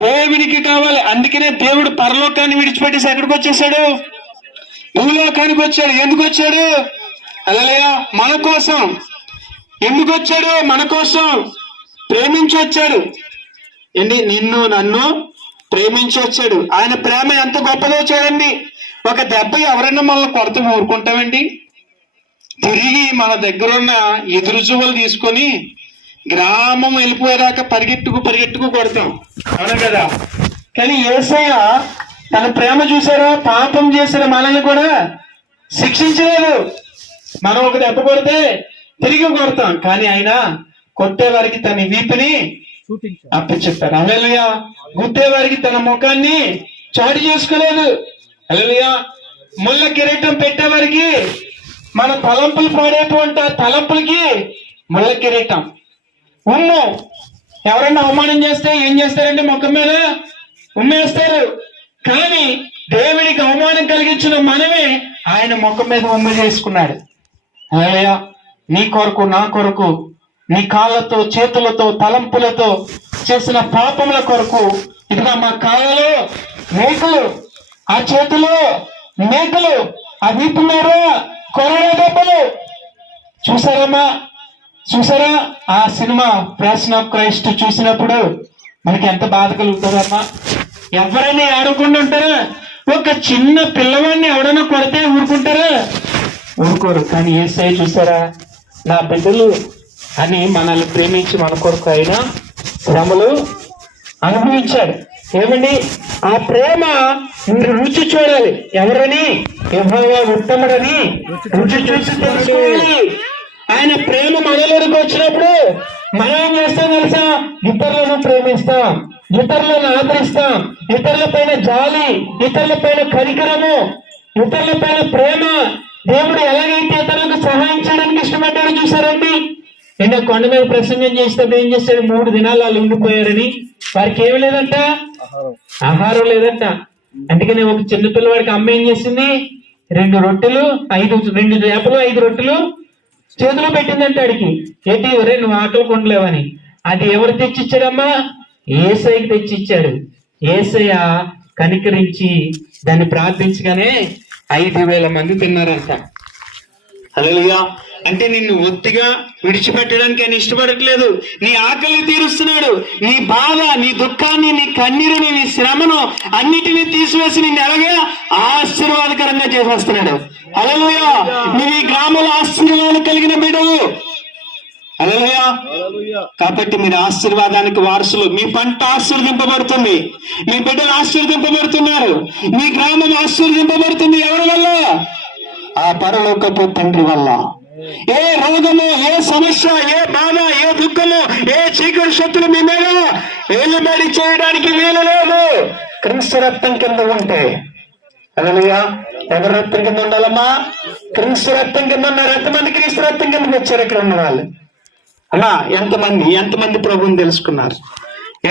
దేవునికి కావాలి. అందుకనే దేవుడు పరలోకాన్ని విడిచిపెట్టేసి ఎక్కడికి వచ్చేసాడు? భూలోకానికి వచ్చాడు. ఎందుకు వచ్చాడు? హల్లెలూయా, మన కోసం. ఎందుకు వచ్చాడు? మన కోసం. ప్రేమించి వచ్చాడు. ఏంటి? నిన్ను నన్ను ప్రేమించి వచ్చాడు. ఆయన ప్రేమ ఎంత గొప్పదో చూడండి. ఒక దెబ్బ ఎవరైనా మనల్ని కొడతా ఊరుకుంటామండి? తిరిగి మన దగ్గర ఉన్న ఎదురు జువ్వలు తీసుకొని గ్రామం వెళ్ళిపోయేదాకా పరిగెట్టుకు కొడతాం, అవును కదా? కానీ యేసయ్య తన ప్రేమ చూసారా? పాపం చేసిన మనల్ని కూడా శిక్షించలేదు. మనం ఒక దెబ్బ కొడితే తిరిగి కొడతాం, కానీ ఆయన కొట్టేవారికి తన వీపుని అప్పచెప్పారు. హల్లెలూయా. గుద్దేవారికి తన ముఖాన్ని చాటు చేసుకోలేదు. హల్లెలూయా. ముళ్ళ కిరీటం పెట్టేవారికి మన తలంపులు పాడేటువంటి తలంపులకి ముళ్ళ కిరీటం. ఉమ్ము ఎవరన్నా అవమానం చేస్తే ఏం చేస్తారంటే ముఖం మీద ఉమ్మేస్తారు. కానీ దేవుడికి అవమానం కలిగించిన మనమే ఆయన ముఖం మీద ఉమ్మ చేసుకున్నాడు. హల్లెలూయా. నీ కొరకు నా కొరకు నీ కాళ్ళతో చేతులతో తలంపులతో చేసిన పాపముల కొరకు ఇదిగా మా కాళ్ళలో మేకలు, ఆ చేతిలో మేకలు, ఆ వీపు మీద కొరడా దెబ్బలు. చూసారమ్మా? చూసారా ఆ సినిమా ప్యాషన్ ఆఫ్ క్రైస్ట్ చూసినప్పుడు మనకి ఎంత బాధ కలుగుతుందమ్మా? ఎవరైనా ఆడకుండా ఉంటారా? ఒక చిన్న పిల్లవాడిని ఎవడన్నా కొడితే ఊరుకుంటారా? ఊరుకోరు. కానీ యేసయ్య చూసారా, నా బిడ్డలు అని మనల్ని ప్రేమించి మన కొరకు అయినా శ్రమలు అనుభవించాడు. ఏమండి? ఆ ప్రేమ మీరు రుచి చూడాలి. ఎవరని? యెహోవా ఉత్తముడని రుచి చూసి తెలుసుకోవాలి. ఆయన ప్రేమ మనలోకి వచ్చినప్పుడు మనం ఏం చేస్తాం తెలుసా? ఇతరులను ప్రేమిస్తాం, ఇతరులను ఆదరిస్తాం, ఇతరుల పైన జాలి, ఇతరుల పైన కనికరము, ఇతరుల పైన ప్రేమ. దేవుడు ఎలాగైతే ఇతరులకు సహాయం చేయడానికి ఇష్టపడ్డాడో చూసారండి. నిన్న కొండ మీద ప్రసంగం చేసినప్పుడు ఏం చేశాడు? 3 దినాలు వాళ్ళు ఉండిపోయారని. వారికి ఏమి లేదంట, ఆహారం లేదంట. అందుకని ఒక చిన్న పిల్లవాడికి అమ్మ ఏం చేసింది? 2 రొట్టెలు 2 చేపలు 5 రొట్టెలు చేతిలో పెట్టిందంట. ఆడికి ఏంటి? ఒరే నువ్వు ఆటలు కొండలేవని. అది ఎవరు తెచ్చిచ్చాడమ్మా? యేసయ్యకి తెచ్చిచ్చాడు. యేసయ్య కనికరించి దాన్ని ప్రార్థించగానే 5,000 మంది తిన్నారంట. హల్లెలూయా. అంటే నిన్ను ఒత్తిగా విడిచిపెట్టడానికి ఆయన ఇష్టపడట్లేదు. నీ ఆకలిని తీరుస్తున్నాడు. నీ బాధ, నీ దుఃఖాన్ని, నీ కన్నీరుని, నీ శ్రమను అన్నిటినీ తీసివేసి నిన్ను ఎలాగా ఆశీర్వాదకరంగా చేసేస్తున్నాడు. హల్లెలూయా. నువ్వు ఈ గ్రామంలో ఆశీర్వాదం కలిగిన బిడ్డవు. హల్లెలూయా. కాబట్టి మీరు ఆశీర్వాదానికి వారసులు. మీ పంట ఆశీర్వదింపబడుతుంది, మీ బిడ్డలు ఆశీర్వదింపబడుతున్నారు, మీ గ్రామం ఆశీర్వదింపబడుతుంది. ఎవరి వల్ల? ఆ పరలోకపు తండ్రి వల్ల. ఏ రోగము, ఏ సమస్య, ఏ బాధ, ఏ దుఃఖము, ఏ చీకటి శక్తులు మీ మీద ఏలుబడి చేయడానికి వీలు లేదు. క్రీస్తు రక్తం కింద ఉంటే. హల్లెలూయా. ఎవరి రక్తం కింద ఉండాలమ్మా? క్రీస్తు రక్తం కింద ఉన్నారు. ఎంతమంది క్రీస్తు రక్తం కిందకి వచ్చారు ఇక్కడ ఉన్న వాళ్ళు? అలా ఎంతమంది ప్రభువుని తెలుసుకున్నారు?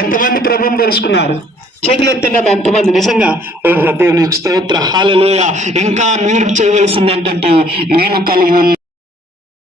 ఎంతమంది ప్రభువుని తెలుసుకున్నారు? చేతులు ఎత్తండి ఎంతమంది నిజంగా. ఓ దేవునికి స్తోత్రం. హల్లెలూయా. ఇంకా మీరు చేయవలసింది ఏంటంటే, నేను కలిగి